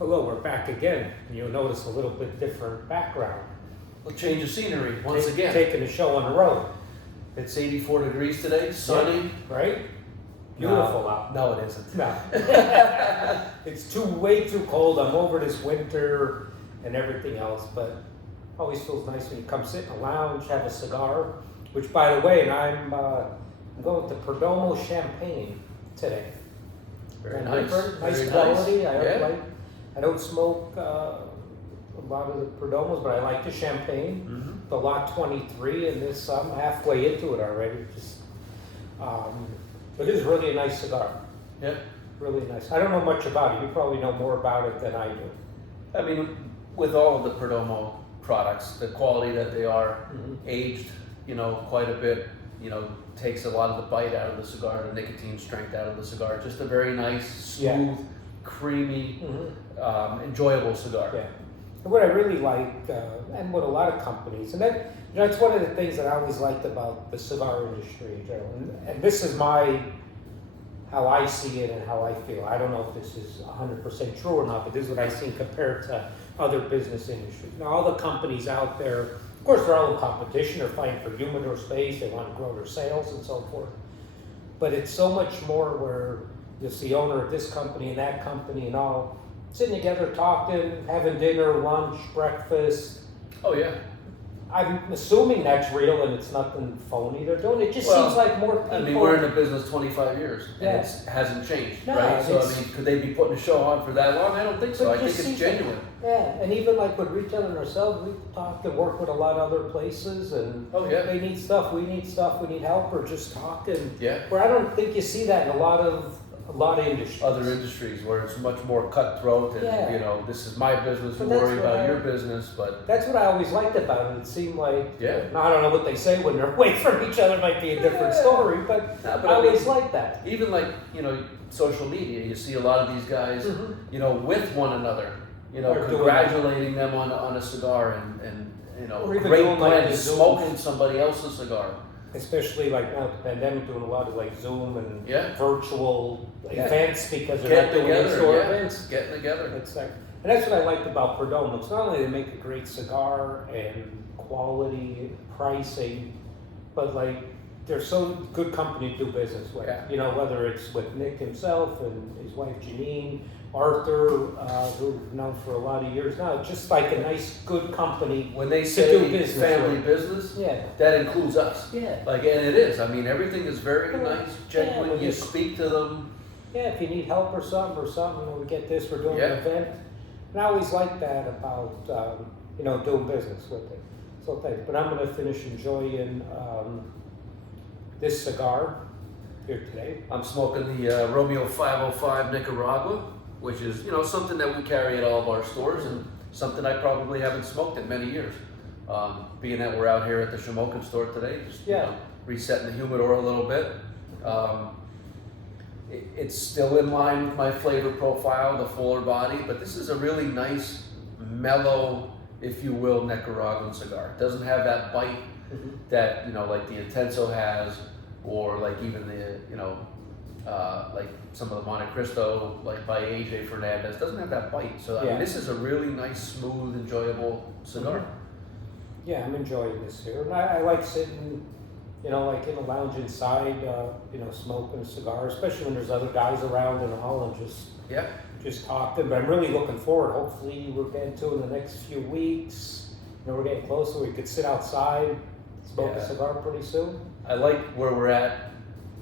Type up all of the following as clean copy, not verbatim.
Hello, we're back again. You'll notice a little bit different background. A change of scenery once again. Taking the show on the road. It's 84 degrees today, sunny. Yeah, right? Beautiful out. No, it isn't. No. It's way too cold. I'm over this winter and everything else, but always feels nice when you come sit in a lounge, have a cigar, which by the way, and I'm going to Perdomo Champagne today. Very nice. Nice Very quality. Nice. I don't smoke a lot of the Perdomos, but I like the champagne. Mm-hmm. The lot 23, and this I'm halfway into it already. But it is really a nice cigar. Yeah. Really nice. I don't know much about it. You probably know more about it than I do. I mean, with all of the Perdomo products, the quality that they are aged, quite a bit, takes a lot of the bite out of the cigar, the nicotine strength out of the cigar. Just a very nice, smooth, creamy, enjoyable cigar. Yeah. And what I really like, and what a lot of companies, and that, it's one of the things that I always liked about the cigar industry in general. And this is how I see it and how I feel. I don't know if this is 100% true or not, but this is what I see compared to other business industries. Now, all the companies out there, of course, they're all in competition. They're fighting for humidor space. They want to grow their sales and so forth. But it's so much more where you'll see owner of this company and that company and all sitting together, talking, having dinner, lunch, breakfast. Oh, yeah. I'm assuming that's real and it's nothing phony they're doing. It just seems like more people. I mean, we're in the business 25 years and Yeah. it hasn't changed, No, right? So, I mean, could they be putting a show on for that long? I don't think so. But I think it's genuine. Yeah, and even like with retail and ourselves, we talk and work with a lot of other places, and Oh, yeah. they need stuff, we need help, or just talking. Yeah. Where I don't think you see that in a lot of industries. Other industries where it's much more cutthroat and, Yeah. This is my business, you But that's worry what about I- your business, but That's what I always liked about it. It seemed like, Yeah. now, I don't know what they say when they're away from each other, might be a different story, but, No, but I I mean- always liked that. even like, social media, you see a lot of these guys, with one another, They're doing- congratulating them on a cigar and Or even great doing like blend, the Zoom. smoking somebody else's cigar. Especially like now with the pandemic, doing a lot of like Zoom and Yeah. virtual Yeah. events because they're not Getting doing together, in-store yeah. events. Getting together. It's like, and that's what I liked about Perdomo. It's not only they make a great cigar and quality, pricing, but like they're so good company to do business with. Yeah. Whether it's with Nick himself and his wife Janine, Arthur, who we've known for a lot of years now. It's just like a nice, good company. When they do say business family with. business, Yeah. that includes us. Yeah. And it is. I mean, everything is very Well, nice, genuine. yeah, You speak to them. Yeah, if you need help or something, we get this, we're doing an Yeah. event. And I always like that about, doing business with it. So thanks. But I'm going to finish enjoying this cigar here today. I'm smoking the Romeo 505 Nicaragua, which is, something that we carry at all of our stores and something I probably haven't smoked in many years. Being that we're out here at the Shamokin store today, just resetting the humidor a little bit. It's still in line with my flavor profile, the fuller body, but this is a really nice, mellow, if you will, Nicaraguan cigar. It doesn't have that bite that, like the Intenso has, or like even the, like some of the Monte Cristo, like by AJ Fernandez, doesn't have that bite. So I mean, this is a really nice, smooth, enjoyable cigar. Yeah, I'm enjoying this here. And I like sitting, like in a lounge inside, smoking a cigar, especially when there's other guys around and all, and just talking. But I'm really looking forward. Hopefully, we're getting to in the next few weeks. We're getting closer. We could sit outside, smoke a cigar pretty soon. I like where we're at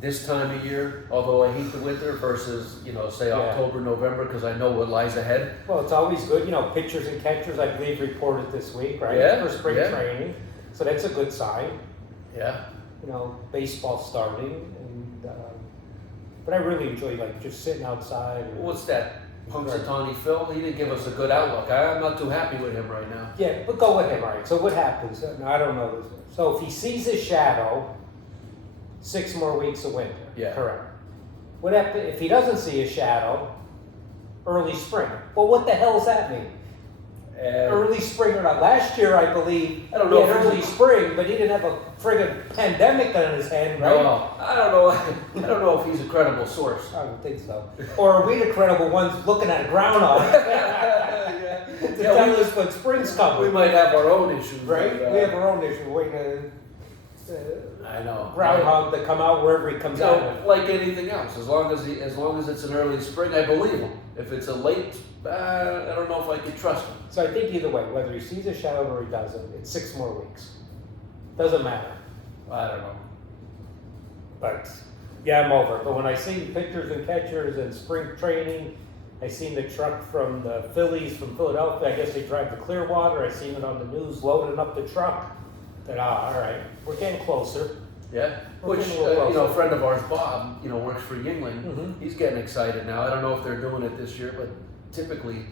this time of year, although I hate the winter versus, say October, November, because I know what lies ahead. Well, it's always good. Pitchers and catchers, I believe, reported this week, right? Yeah, For spring training. So that's a good sign. Yeah. Baseball starting. And, but I really enjoy, just sitting outside. What's that? Punxsutawney Phil? He didn't give us a good outlook. I'm not too happy with him right now. Yeah, but go with him, all right. So what happens? Now, I don't know this. So if he sees his shadow, 6 more weeks of winter. Yeah. Correct. What happens if he doesn't see a shadow? Early spring. Well, what the hell does that mean? And early spring or not. Last year, I believe, I don't know he had if early spring, but he didn't have a friggin' pandemic on his hand, right? no, I don't know. I don't know if he's a credible source. I don't think so. Or are we the credible ones looking at groundhog to tell us what spring's We coming? might have our own issues, Right? but, We have our own issue. Waiting I know. groundhog to come out wherever he comes out of. So, like anything else, as long as it's an early spring, I believe him. If it's a late, I don't know if I can trust him. So I think either way, whether he sees a shadow or he doesn't, it's 6 more weeks. Doesn't matter. I don't know. But yeah, I'm over. But when I see pitchers and catchers and spring training, I seen the truck from the Phillies from Philadelphia. I guess they drive to Clearwater. I seen it on the news loading up the truck. That all right, we're getting closer. Yeah, We're which getting a little a closer. friend of ours, Bob, works for Yingling. Mhm. He's getting excited now. I don't know if they're doing it this year, but typically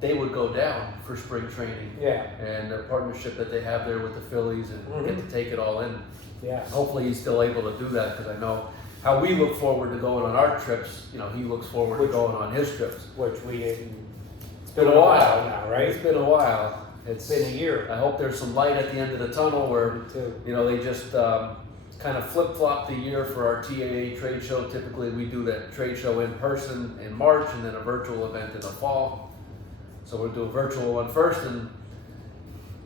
they would go down for spring training. Yeah, And their partnership that they have there with the Phillies and get to take it all in. yeah. Hopefully he's still able to do that because I know how we look forward to going on our trips. He looks forward to going on his trips. Which we didn't. It's been a while now, right? It's been a while. It's been a year. I hope there's some light at the end of the tunnel where Too. they just kind of flip-flop the year for our TAA trade show. Typically we do that trade show in person in March and then a virtual event in the fall. So we'll do a virtual one first, and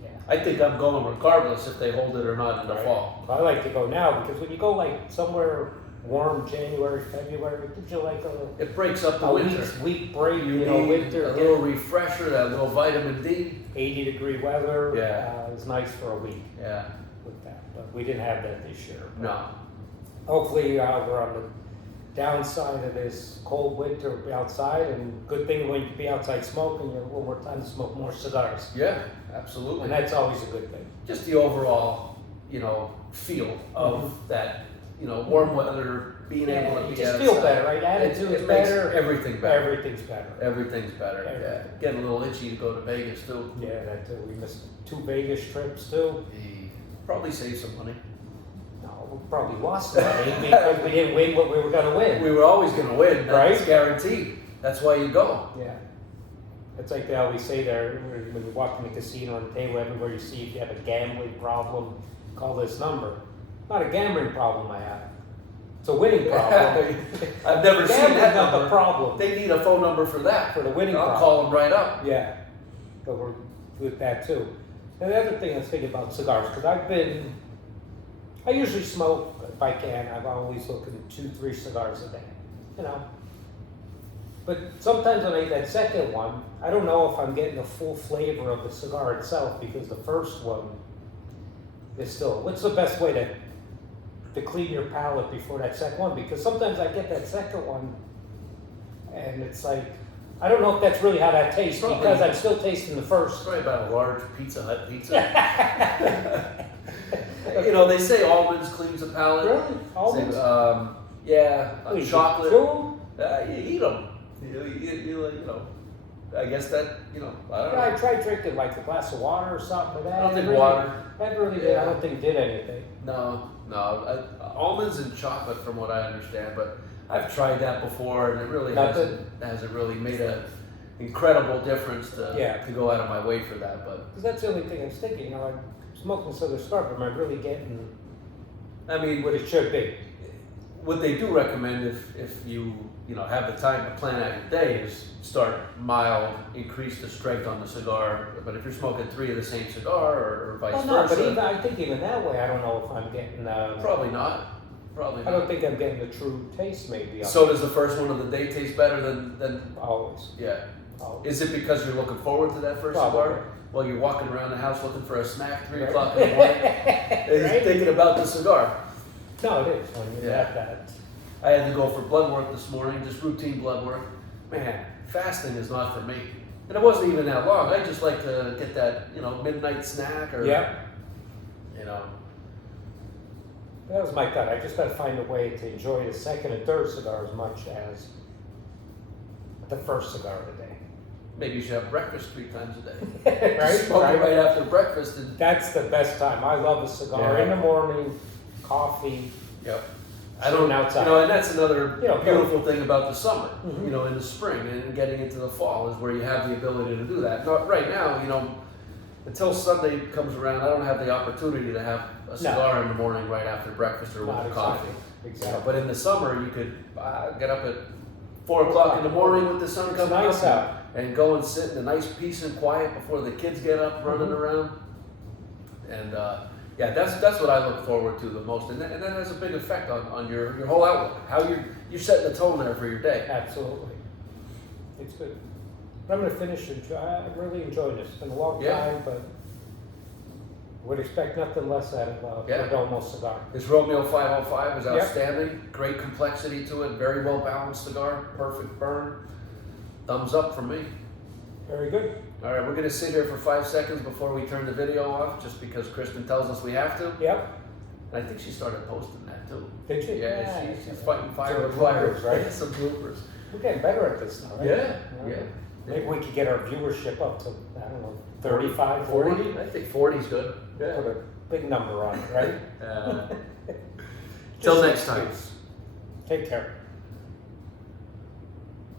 Yeah. I think I'm going regardless if they hold it or not in the Right. fall. I like to go now because when you go like somewhere warm, January, February, it gives you like It breaks up the a winter. week break. You You know, need winter. a little refresher, that little vitamin D. 80-degree weather. Yeah. It was nice for a week Yeah, with that, but we didn't have that this year. no. Hopefully, we're on the downside of this cold winter, be outside, and good thing when you can be outside smoking, you have a little more time to smoke more cigars. Yeah, absolutely. And that's always a good thing. Just the overall, feel of that, warm weather, being able to You be just outside. feel better, right? Attitude is It makes better. everything better. Everything's better. Everything's better. Yeah. Everything. Getting a little itchy to go to Vegas too. Yeah, that too. We missed 2 Vegas trips too. Probably save some money. No, we probably lost money because we didn't win what we were going to win. We were always going to win. That's Right? guaranteed. That's why you go. Yeah. It's like they always say there, when you walk in the casino on the table, everywhere you see, if you have a gambling problem, call this number. Not a gambling problem I have. It's a winning problem. I've never seen Gambling's that not the number. problem. They need a phone number for that. For the winning I'll problem. call them right up. Yeah. But we're with that too. And the other thing I was thinking about cigars, because I usually smoke, if I can, I'm always looking 2-3 cigars a day, But sometimes when I eat that second one, I don't know if I'm getting the full flavor of the cigar itself because the first one is still, what's the best way to clean your palate before that second one? Because sometimes I get that second one and it's like, I don't know if that's really how that tastes Probably. because I'm still tasting the first. Probably about a large Pizza Hut pizza. They say almonds cleans the palate. Really? Almonds? Yeah, You chocolate. chew 'em? You eat them. I guess that, I don't know. I tried drinking like a glass of water or something, but that I don't think really, water. That really did. I don't think did anything. No. Almonds and chocolate, from what I understand, but I've tried that before, and it really hasn't really made a incredible difference to go out of my way for that. But Because that's the only thing I was thinking. I'm smoking this other stuff, but am I really getting I mean, what it should be? what they do recommend if you have the time to plan out your day is start mild, increase the strength on the cigar. But if you're smoking 3 of the same cigar or vice Well, no, versa, but I think even that way, I don't know if I'm getting. probably not. Probably I not. don't think I'm getting the true taste. Maybe. So does the first one of the day taste better than Always. yeah? Always. Is it because you're looking forward to that first Probably. cigar? Well, you're walking around the house looking for a snack 3 Right. o'clock in the morning, and you're Right? thinking about the cigar. No, it is. When you Yeah. have that. I had to go for blood work this morning, just routine blood work. Man, fasting is not for me. And it wasn't even that long. I just like to get that, midnight snack or, Yep. you know. That was my thought. I just got to find a way to enjoy the second and third cigar as much as the first cigar of the day. Maybe you should have breakfast 3 times a day. Right? Smoke it right after breakfast. And, That's the best time. I love a cigar Yeah. in the morning, coffee, yep. I don't Sitting outside. and that's another You know, beautiful thing about the summer. Mhm. In the spring and getting into the fall is where you have the ability to do that. Not right now, until Sunday comes around, I don't have the opportunity to have a cigar in the morning right after breakfast or with Not coffee. Exactly. But in the summer, you could get up at 4 o'clock in the morning with the sun It's coming nice up out. and go and sit in a nice peace and quiet before the kids get up running Mhm. around. And that's what I look forward to the most, and that has a big effect on your whole outlook. How you're setting the tone there for your day. Absolutely. It's good. But I'm going to finish. I really enjoyed this. It's been a long Yeah. time, but would expect nothing less out of Yeah. Perdomo cigar. This Romeo 505 is Yep. outstanding. Great complexity to it. Very well balanced cigar. Perfect burn. Thumbs up from me. Very good. All right, we're gonna sit here for 5 seconds before we turn the video off, just because Kristen tells us we have to. Yep. And I think she started posting that too. Did you? Yeah, she's fighting fire Some with fire. bloopers, right? Some bloopers. We're getting better at this now, right? Yeah. Maybe we could get our viewership up to, I don't know, 35, 40? I think 40 is good. Put a big number on it, right? Till Just next time. Take care.